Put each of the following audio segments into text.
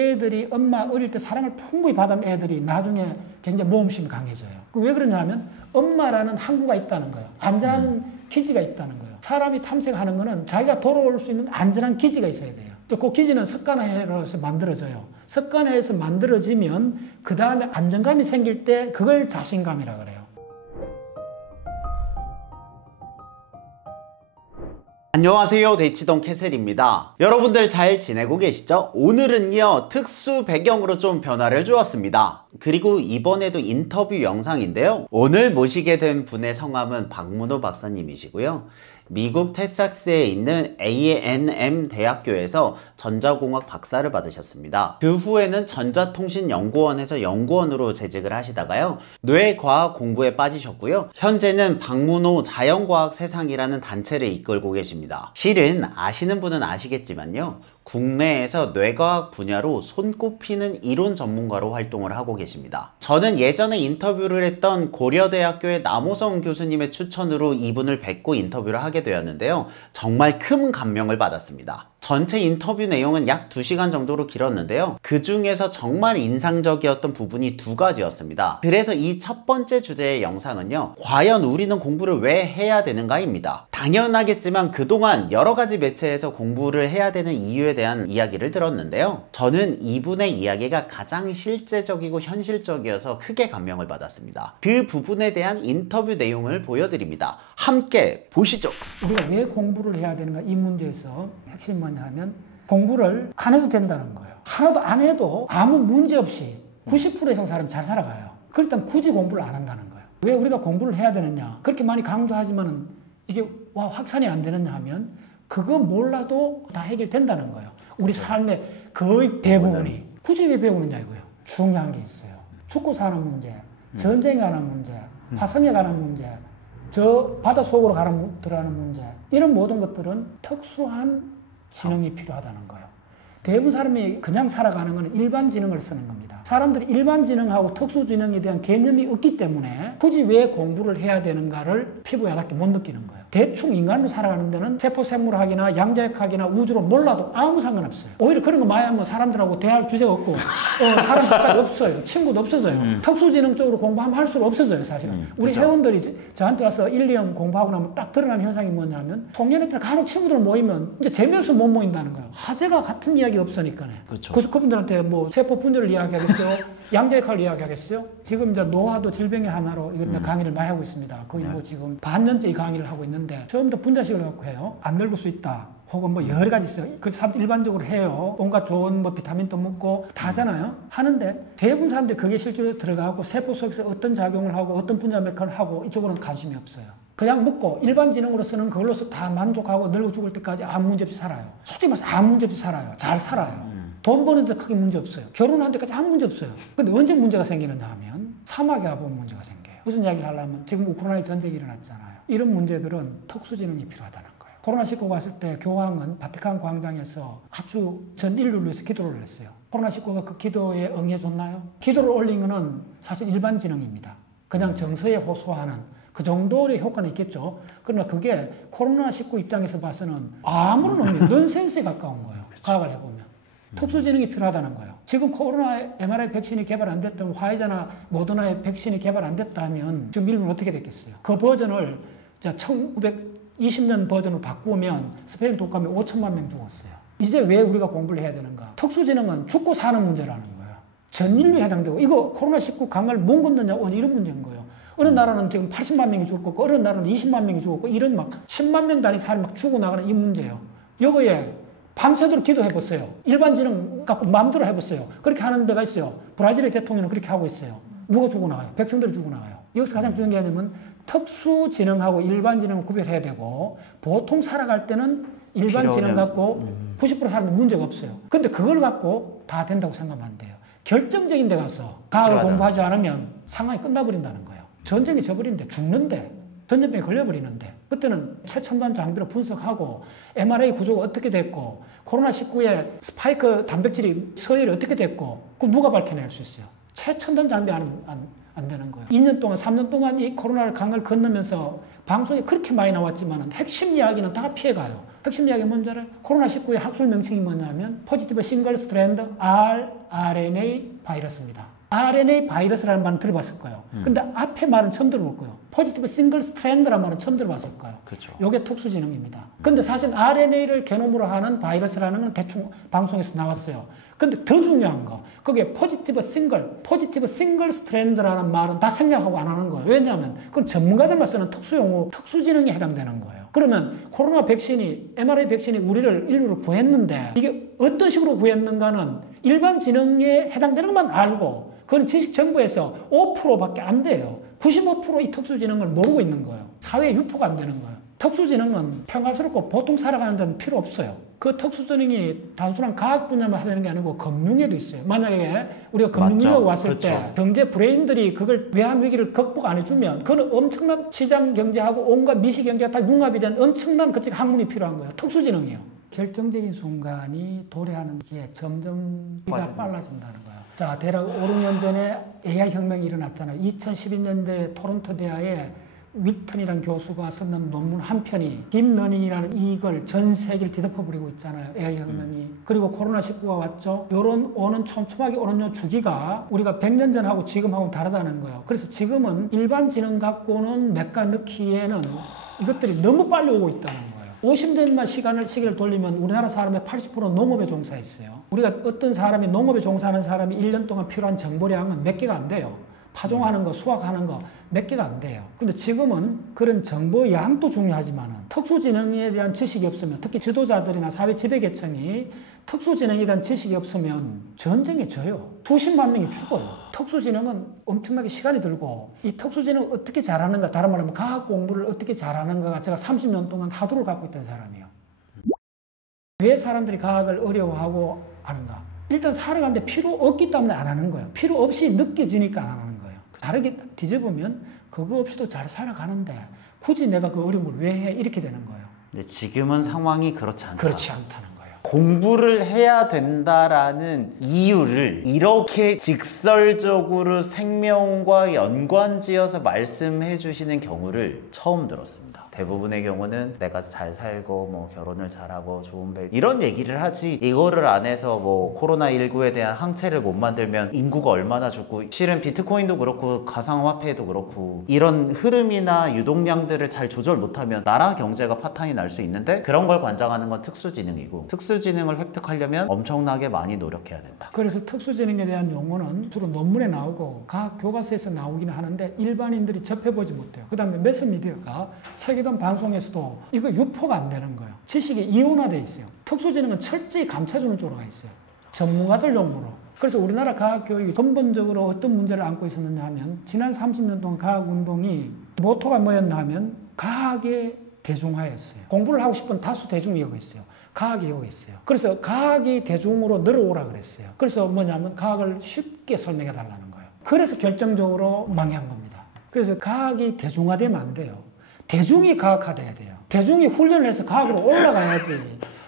애들이 엄마 어릴 때 사랑을 풍부히 받은 애들이 나중에 굉장히 모험심이 강해져요. 왜 그러냐 하면 엄마라는 항구가 있다는 거예요. 안전한 기지가 있다는 거예요. 사람이 탐색하는 거는 자기가 돌아올 수 있는 안전한 기지가 있어야 돼요. 그 기지는 습관화해서 만들어져요. 습관화해서 만들어지면 그 다음에 안정감이 생길 때 그걸 자신감이라 그래요. 안녕하세요, 대치동 캐슬입니다. 여러분들 잘 지내고 계시죠? 오늘은요, 특수 배경으로 좀 변화를 주었습니다. 그리고 이번에도 인터뷰 영상인데요. 오늘 모시게 된 분의 성함은 박문호 박사님이시고요. 미국 텍사스에 있는 A&M 대학교에서 전자공학 박사를 받으셨습니다. 그 후에는 전자통신연구원에서 연구원으로 재직을 하시다가요, 뇌과학 공부에 빠지셨고요. 현재는 박문호 자연과학 세상이라는 단체를 이끌고 계십니다. 실은 아시는 분은 아시겠지만요, 국내에서 뇌과학 분야로 손꼽히는 이론 전문가로 활동을 하고 계십니다. 저는 예전에 인터뷰를 했던 고려대학교의 남호성 교수님의 추천으로 이분을 뵙고 인터뷰를 하게 되었는데요. 정말 큰 감명을 받았습니다. 전체 인터뷰 내용은 약 2시간 정도로 길었는데요. 그 중에서 정말 인상적이었던 부분이 두 가지였습니다. 그래서 이 첫 번째 주제의 영상은요, 과연 우리는 공부를 왜 해야 되는가입니다. 당연하겠지만 그동안 여러 가지 매체에서 공부를 해야 되는 이유에 대한 이야기를 들었는데요. 저는 이분의 이야기가 가장 실제적이고 현실적이어서 크게 감명을 받았습니다. 그 부분에 대한 인터뷰 내용을 보여드립니다. 함께 보시죠. 우리가 왜 공부를 해야 되는가, 이 문제에서 핵심이 뭐냐면 공부를 안 해도 된다는 거예요. 하나도 안 해도 아무 문제 없이 90% 이상 사람이 잘 살아가요. 그렇다면 굳이 공부를 안 한다는 거예요. 왜 우리가 공부를 해야 되느냐, 그렇게 많이 강조하지만 이게 확산이 안 되느냐 하면 그거 몰라도 다 해결된다는 거예요. 우리 삶의 거의 대부분이. 굳이 왜 배우느냐 이거예요. 중요한 게 있어요. 죽고 사는 문제, 전쟁에 관한 문제, 화성에 관한 문제, 저 바다 속으로 들어가는 문제, 이런 모든 것들은 특수한 지능이 필요하다는 거예요. 대부분 사람이 그냥 살아가는 것은 일반 지능을 쓰는 겁니다. 사람들이 일반 지능하고 특수 지능에 대한 개념이 없기 때문에 굳이 왜 공부를 해야 되는가를 피부에 와닿게 못 느끼는 거예요. 대충 인간으로 살아가는 데는 세포생물학이나 양자역학이나 우주로 몰라도 아무 상관없어요. 오히려 그런 거 많이 하면 사람들하고 대화할 주제가 없고 사람 가까이 없어요. 친구도 없어져요. 특수지능 쪽으로 공부하면 할수록 없어져요, 사실은. 우리 그쵸. 회원들이 저한테 와서 1, 2년 공부하고 나면 딱 드러나는 현상이 뭐냐면 송년회 때 간혹 친구들 모이면 이제 재미없어 못 모인다는 거예요. 화제가 같은 이야기 없으니까. 그래서 그분들한테 뭐 세포 분열을 이야기하겠어요? 양자역학을 이야기하겠어요? 지금 이제 노화도 질병의 하나로 이거 강의를 많이 하고 있습니다. 거의 뭐 지금 반년째 이 강의를 하고 있는데 처음부터 분자식을 갖고 해요. 안 늙을 수 있다. 혹은 뭐 여러 가지 있어요. 그래서 사람들 일반적으로 해요. 온갖 좋은 뭐 비타민도 먹고 다 하잖아요. 하는데 대부분 사람들이 그게 실제로 들어가고 세포 속에서 어떤 작용을 하고 어떤 분자 메카를 하고 이쪽으로는 관심이 없어요. 그냥 먹고 일반 지능으로 쓰는 그걸로서 다 만족하고 늙어 죽을 때까지 아무 문제 없이 살아요. 솔직히 말해서 아무 문제 없이 살아요. 잘 살아요. 돈 버는 데 크게 문제 없어요. 결혼할 때까지 아무 문제 없어요. 근데 언제 문제가 생기느냐 하면 사막에 가보면 문제가 생겨요. 무슨 이야기를 하려면 지금 우크라이나에 전쟁이 일어났잖아요. 이런 문제들은 특수지능이 필요하다는 거예요. 코로나19 왔을 때 교황은 바티칸 광장에서 아주 전 인류를 위해서 기도를 했어요. 코로나19가 그 기도에 응해줬나요? 기도를 올린 거는 사실 일반 지능입니다. 그냥 정서에 호소하는 그 정도의 효과는 있겠죠. 그러나 그게 코로나19 입장에서 봐서는 아무런 의미, 넌센스에 가까운 거예요. 과학을 해보면. 특수지능이 필요하다는 거예요. 지금 코로나 mRNA 백신이 개발 안 됐다면, 화이자나 모더나의 백신이 개발 안 됐다면 지금 인류는 어떻게 됐겠어요? 그 버전을 1920년 버전으로 바꾸면 스페인 독감에 5천만 명 죽었어요. 이제 왜 우리가 공부를 해야 되는가? 특수지능은 죽고 사는 문제라는 거예요. 전 인류에 해당되고, 이거 코로나19 강을 못 건너냐고 이런 문제인 거예요. 어느 나라는 지금 80만 명이 죽었고, 어느 나라는 20만 명이 죽었고, 이런 막 10만 명 단위 사람이 막 죽어나가는 이 문제예요. 여기에 밤새도록 기도해보세요. 일반 지능 갖고 마음대로 해보세요. 그렇게 하는 데가 있어요. 브라질의 대통령은 그렇게 하고 있어요. 누가 죽어나가요? 백성들이 죽어나가요. 여기서 가장 중요한 게 뭐냐면 특수 지능하고 일반 지능을 구별해야 되고, 보통 살아갈 때는 일반 지능 갖고 90% 사람은 문제가 없어요. 근데 그걸 갖고 다 된다고 생각하면 안 돼요. 결정적인 데 가서 과학을 공부하지 않으면 상황이 끝나버린다는 거예요. 전쟁이 져버리는데, 죽는데, 전염병에 걸려버리는데, 그때는 최첨단 장비로 분석하고 mRNA 구조가 어떻게 됐고 코로나19의 스파이크 단백질이 서열이 어떻게 됐고 그거 누가 밝혀낼 수 있어요? 최첨단 장비 안 되는 거예요. 2년 동안 3년 동안 이 코로나 강을 건너면서 방송에 그렇게 많이 나왔지만 핵심 이야기는 다 피해가요. 핵심 이야기 뭔지를 코로나19의 학술 명칭이 뭐냐면 포지티브 싱글 스트랜드 rRNA 바이러스입니다. RNA 바이러스라는 말은 들어봤을 거예요. 근데 앞에 말은 처음 들어볼 거예요. 포지티브 싱글 스트랜드라는 말은 처음 들어봤을 거예요. 그렇죠. 이게 특수지능입니다. 근데 사실 RNA를 게놈으로 하는 바이러스라는 건 대충 방송에서 나왔어요. 근데 더 중요한 거, 그게 포지티브 싱글 스트랜드라는 말은 다 생략하고 안 하는 거예요. 왜냐하면 그건 전문가들만 쓰는 특수용어, 특수지능에 해당되는 거예요. 그러면 코로나 백신이, mRNA 백신이 인류를 구했는데 이게 어떤 식으로 구했는가는 일반 지능에 해당되는 것만 알고 그건 지식 정보에서 5%밖에 안 돼요. 95%이 특수지능을 모르고 있는 거예요. 사회에 유포가 안 되는 거예요. 특수지능은 평화스럽고 보통 살아가는 데는 필요 없어요. 그 특수지능이 단순한 과학 분야만 하는 게 아니고 금융에도 있어요. 만약에 우리가 금융위기가 왔을 그렇죠. 때 경제 브레인들이 그걸 외환 위기를 극복 안 해주면 그건 엄청난 시장 경제하고 온갖 미시 경제가 다 융합이 된 엄청난 학문이 필요한 거예요. 특수지능이요. 결정적인 순간이 도래하는 게 점점 빨라진다는 거예요. 자, 대략 5, 6년 전에 AI 혁명이 일어났잖아요. 2012년대 토론토 대학에 윌턴이라는 교수가 썼는 논문 한 편이 딥러닝이라는 이익을 전 세계를 뒤덮어버리고 있잖아요. AI 혁명이. 그리고 코로나19가 왔죠. 요런 오는 촘촘하게 오는 요 주기가 우리가 100년 전하고 지금하고 다르다는 거예요. 그래서 지금은 일반 지능 갖고는 메카 넣기에는 이것들이 너무 빨리 오고 있다는 거예요. 50년만 시기를 돌리면 우리나라 사람의 80%는 농업에 종사했어요. 우리가 어떤 사람이 농업에 종사하는 사람이 1년 동안 필요한 정보량은 몇 개가 안 돼요. 파종하는 거, 수확하는 거 몇 개가 안 돼요. 근데 지금은 그런 정보 양도 중요하지만 특수지능에 대한 지식이 없으면, 특히 지도자들이나 사회 지배계층이 특수지능에 대한 지식이 없으면 전쟁에 져요. 수십만 명이 죽어요. 특수지능은 엄청나게 시간이 들고 이 특수지능을 어떻게 잘하는가, 다른 말하면 과학 공부를 어떻게 잘하는가가 제가 30년 동안 하도를 갖고 있던 사람이에요. 왜 사람들이 과학을 어려워하고 하는가? 일단 살아가는데 필요 없기 때문에 안 하는 거예요. 필요 없이 느껴지니까 안 하는 거예요. 다르게 뒤집으면 그거 없이도 잘 살아가는데 굳이 내가 그 어려운 걸 왜 해? 이렇게 되는 거예요. 근데 지금은 상황이 그렇지 않다. 그렇지 않다는 거예요. 공부를 해야 된다라는 이유를 이렇게 직설적으로 생명과 연관지어서 말씀해 주시는 경우를 처음 들었습니다. 대부분의 경우는 내가 잘 살고 뭐 결혼을 잘하고 좋은 배 이런 얘기를 하지, 이거를 안 해서 뭐 코로나19에 대한 항체를 못 만들면 인구가 얼마나 죽고, 실은 비트코인도 그렇고 가상화폐도 그렇고 이런 흐름이나 유동량들을 잘 조절 못하면 나라 경제가 파탄이 날 수 있는데, 그런 걸 관장하는 건 특수지능이고, 특수지능을 획득하려면 엄청나게 많이 노력해야 된다. 그래서 특수지능에 대한 용어는 주로 논문에 나오고 각 교과서에서 나오기는 하는데 일반인들이 접해보지 못해요. 그 다음에 매스미디어가 책이든 방송에서도 이거 유포가 안 되는 거예요. 지식이 이온화되어 있어요. 특수지능은 철저히 감춰주는 쪽으로 가 있어요. 전문가들 용어로. 그래서 우리나라 과학교육이 근본적으로 어떤 문제를 안고 있었느냐 하면, 지난 30년 동안 과학운동이 모토가 뭐였나 하면 과학의 대중화였어요. 공부를 하고 싶은 다수 대중이 여기 있어요. 과학이 여기 있어요. 그래서 과학이 대중으로 늘어오라 그랬어요. 그래서 뭐냐면 과학을 쉽게 설명해 달라는 거예요. 그래서 결정적으로 망한 겁니다. 그래서 과학이 대중화되면 안 돼요. 대중이 과학화돼야 돼요. 대중이 훈련을 해서 과학으로 올라가야지.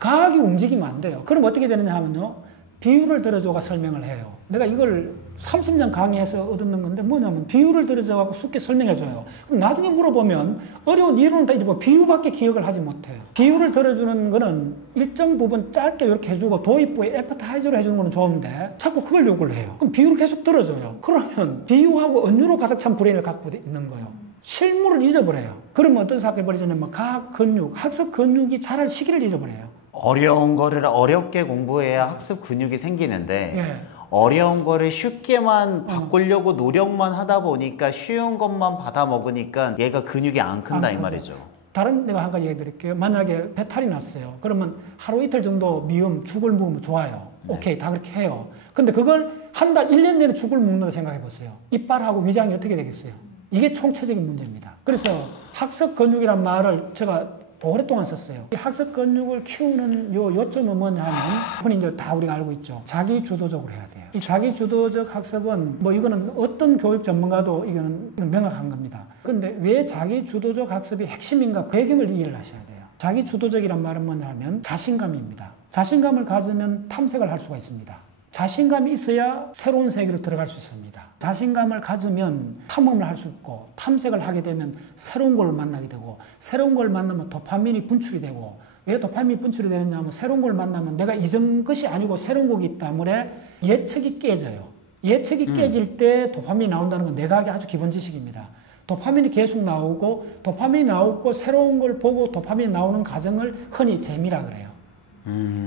과학이 움직이면 안 돼요. 그럼 어떻게 되느냐 하면요, 비유를 들어줘가 설명을 해요. 내가 이걸 30년 강의해서 얻는 건데 뭐냐면 비유를 들어줘가지고 쉽게 설명해줘요. 그럼 나중에 물어보면 어려운 이론은 다 잊어버리고 비유밖에 기억을 하지 못해요. 비유를 들어주는 거는 일정 부분 짧게 이렇게 해주고 도입부에 애퍼타이저로 해주는 거는 좋은데 자꾸 그걸 요구를 해요. 그럼 비유를 계속 들어줘요. 그러면 비유하고 은유로 가득 찬 브레인을 갖고 있는 거예요. 실물을 잊어버려요. 그러면 어떤 사건이 벌어지냐면 과학 근육, 학습 근육이 자랄 시기를 잊어버려요. 어려운 거를 어렵게 공부해야 학습 근육이 생기는데 예. 어려운 거를 쉽게만 바꾸려고 노력만 하다 보니까 쉬운 것만 받아 먹으니까 얘가 근육이 안 큰다 이 말이죠. 다른 내가 한 가지 얘기 드릴게요. 만약에 배탈이 났어요. 그러면 하루 이틀 정도 미음, 죽을 먹으면 좋아요. 네. 오케이, 다 그렇게 해요. 근데 그걸 한 달, 1년 내내 죽을 먹는다 생각해 보세요. 이빨하고 위장이 어떻게 되겠어요? 이게 총체적인 문제입니다. 그래서 학습 근육이란 말을 제가 오랫동안 썼어요. 이 학습 근육을 키우는 요점은 뭐냐 하면, 흔히 이제 다 우리가 알고 있죠. 자기 주도적으로 해야 돼요. 이 자기 주도적 학습은 뭐 이거는 어떤 교육 전문가도 이건 명확한 겁니다. 근데 왜 자기 주도적 학습이 핵심인가, 그 배경을 이해를 하셔야 돼요. 자기 주도적이란 말은 뭐냐 하면 자신감입니다. 자신감을 가지면 탐색을 할 수가 있습니다. 자신감이 있어야 새로운 세계로 들어갈 수 있습니다. 자신감을 가지면 탐험을 할 수 있고, 탐색을 하게 되면 새로운 걸 만나게 되고, 새로운 걸 만나면 도파민이 분출이 되고, 왜 도파민이 분출이 되느냐 하면 새로운 걸 만나면 내가 이전 것이 아니고 새로운 거기 때문에 예측이 깨져요. 예측이 깨질 때 도파민이 나온다는 건 내과학의 아주 기본 지식입니다. 도파민이 계속 나오고 도파민이 나오고 새로운 걸 보고 도파민이 나오는 과정을 흔히 재미라 그래요.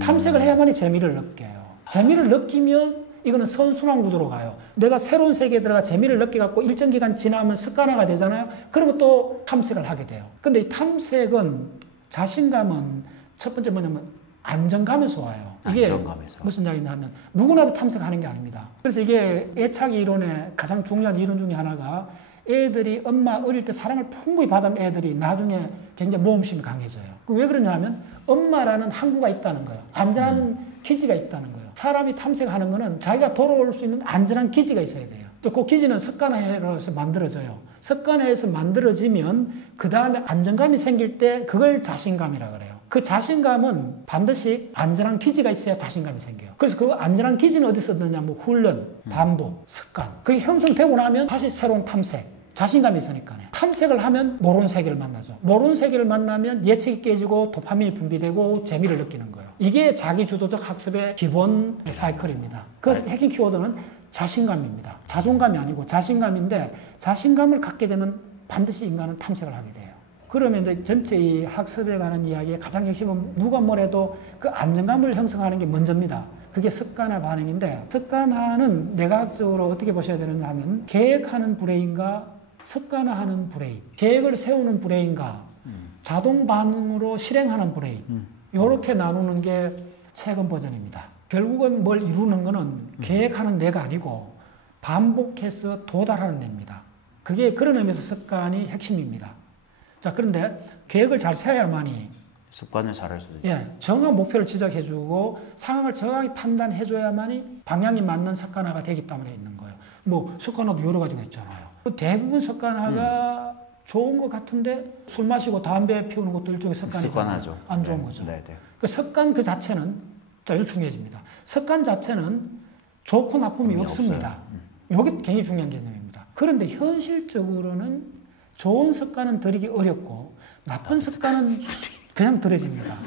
탐색을 해야만이 재미를 느껴요. 재미를 느끼면 이거는 선순환 구조로 가요. 내가 새로운 세계에 들어가 재미를 느껴갖고 일정 기간 지나면 습관화가 되잖아요. 그러면 또 탐색을 하게 돼요. 근데 이 탐색은 자신감은 첫 번째 뭐냐면 안정감에서 와요. 이게 안정감에서. 무슨 이야기냐면 누구나도 탐색하는 게 아닙니다. 그래서 이게 애착 이론의 가장 중요한 이론 중에 하나가 애들이 엄마 어릴 때 사랑을 풍부히 받은 애들이 나중에 굉장히 모험심이 강해져요. 왜 그러냐면 엄마라는 항구가 있다는 거예요. 안전한 기지가 있다는 거예요. 사람이 탐색하는 거는 자기가 돌아올 수 있는 안전한 기지가 있어야 돼요. 그 기지는 습관화해서 만들어져요. 습관화해서 만들어지면 그 다음에 안정감이 생길 때 그걸 자신감이라 그래요. 그 자신감은 반드시 안전한 기지가 있어야 자신감이 생겨요. 그래서 그 안전한 기지는 어디서 얻느냐 뭐 훈련, 반복, 습관. 그게 형성되고 나면 다시 새로운 탐색, 자신감이 있으니까요. 탐색을 하면 모르는 세계를 만나죠. 모르는 세계를 만나면 예측이 깨지고 도파민이 분비되고 재미를 느끼는 거예요. 이게 자기주도적 학습의 기본 사이클입니다. 그 핵심 키워드는 자신감입니다. 자존감이 아니고 자신감인데 자신감을 갖게 되면 반드시 인간은 탐색을 하게 돼요. 그러면 이제 전체 이 학습에 관한 이야기의 가장 핵심은 누가 뭐래도 그 안정감을 형성하는 게 먼저입니다. 그게 습관화 반응인데 습관화는 내과학적으로 어떻게 보셔야 되느냐 하면 계획하는 브레인과 습관화하는 브레인, 계획을 세우는 브레인과 자동 반응으로 실행하는 브레인 이렇게 나누는 게 최근 버전입니다. 결국은 뭘 이루는 거는 계획하는 뇌가 아니고 반복해서 도달하는 뇌입니다. 그게 그런 의미에서 습관이 핵심입니다. 자, 그런데 계획을 잘 세워야만이 습관을 잘할 수 있죠. 예, 정확한 목표를 지적해주고 상황을 정확히 판단해줘야만이 방향이 맞는 습관화가 되기 때문에 있는 거예요. 뭐 습관화도 여러 가지가 있잖아요. 대부분 습관화가 좋은 것 같은데 술 마시고 담배 피우는 것도 일종의 습관이죠. 안 좋은 거죠. 네. 그 습관 그 자체는 자, 이거 중요해집니다. 습관 자체는 좋고 나쁨이 없습니다. 이게 굉장히 중요한 개념입니다. 그런데 현실적으로는 좋은 습관은 들이기 어렵고 나쁜 습관은 그냥 들어집니다.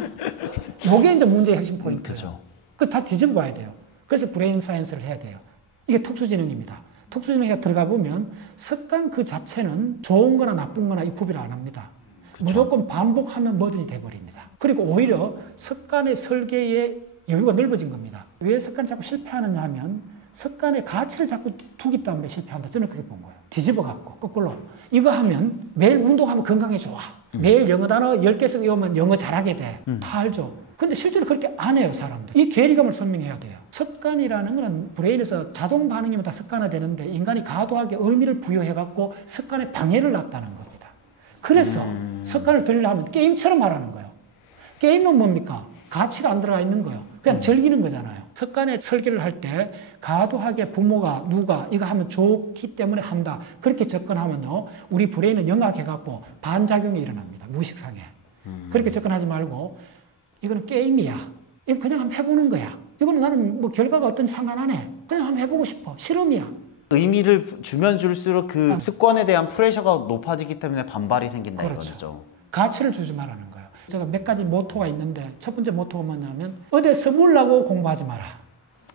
이게 이제 문제의 핵심 포인트죠. 그 다 뒤집어 봐야 돼요. 그래서 브레인 사이언스를 해야 돼요. 이게 특수지능입니다. 특수지능에 들어가 보면 습관 그 자체는 좋은 거나 나쁜 거나 이 구별 안 합니다. 그쵸. 무조건 반복하면 뭐든지 돼버립니다. 그리고 오히려 습관의 설계에 여유가 넓어진 겁니다. 왜 습관이 자꾸 실패하느냐 하면 습관의 가치를 자꾸 두기 때문에 실패한다. 저는 그렇게 본 거예요. 뒤집어 갖고 거꾸로 이거 하면 매일 운동하면 건강에 좋아. 매일 영어 단어 10개씩 외우면 영어 잘하게 돼. 다 알죠. 근데 실제로 그렇게 안 해요, 사람들. 이 괴리감을 설명해야 돼요. 습관이라는 건 브레인에서 자동 반응이면 다 습관화되는데 인간이 과도하게 의미를 부여해갖고 습관에 방해를 놨다는 겁니다. 그래서 습관을 들이려면 게임처럼 말하는 거예요. 게임은 뭡니까? 가치가 안 들어가 있는 거예요. 그냥 즐기는 거잖아요. 습관의 설계를 할 때 과도하게 부모가 누가 이거 하면 좋기 때문에 한다. 그렇게 접근하면요. 우리 브레인은 영악해갖고 반작용이 일어납니다. 무의식상에. 그렇게 접근하지 말고 이거는 게임이야. 이거 그냥 한번 해보는 거야. 이거는 나는 뭐 결과가 어떤 상관 안 해. 그냥 한번 해보고 싶어. 실험이야. 의미를 주면 줄수록 그 습관에 대한 프레셔가 높아지기 때문에 반발이 생긴다 이거죠. 가치를 주지 말라는 거예요. 제가 몇 가지 모토가 있는데 첫 번째 모토가 뭐냐면 어디 서물라고 공부하지 마라.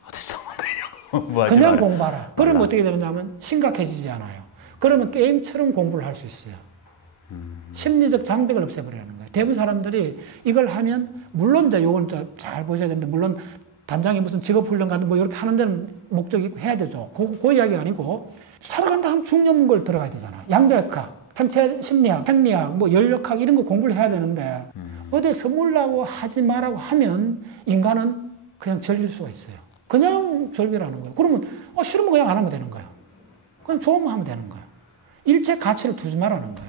어디 서물라고 그냥 공부하라. 그러면 어떻게 되느냐면 심각해지지 않아요. 그러면 게임처럼 공부를 할 수 있어요. 심리적 장벽을 없애버리는 거예요. 대부분 사람들이 이걸 하면 물론 이제 요걸 잘 보셔야 되는데 물론 단장이 무슨 직업훈련 같은 뭐 이렇게 하는 데는 목적이 있고 해야 되죠. 그 이야기가 아니고 살아간다 하면 중요한 걸 들어가야 되잖아. 양자역학, 생체 심리학, 생리학, 뭐 연력학 이런 거 공부를 해야 되는데 어디 서물라고 하지 말라고 하면 인간은 그냥 즐길 수가 있어요. 그냥 즐기라는 거예요. 그러면 싫으면 그냥 안 하면 되는 거예요. 그냥 좋으면 하면 되는 거예요. 일체 가치를 두지 말라는 거예요.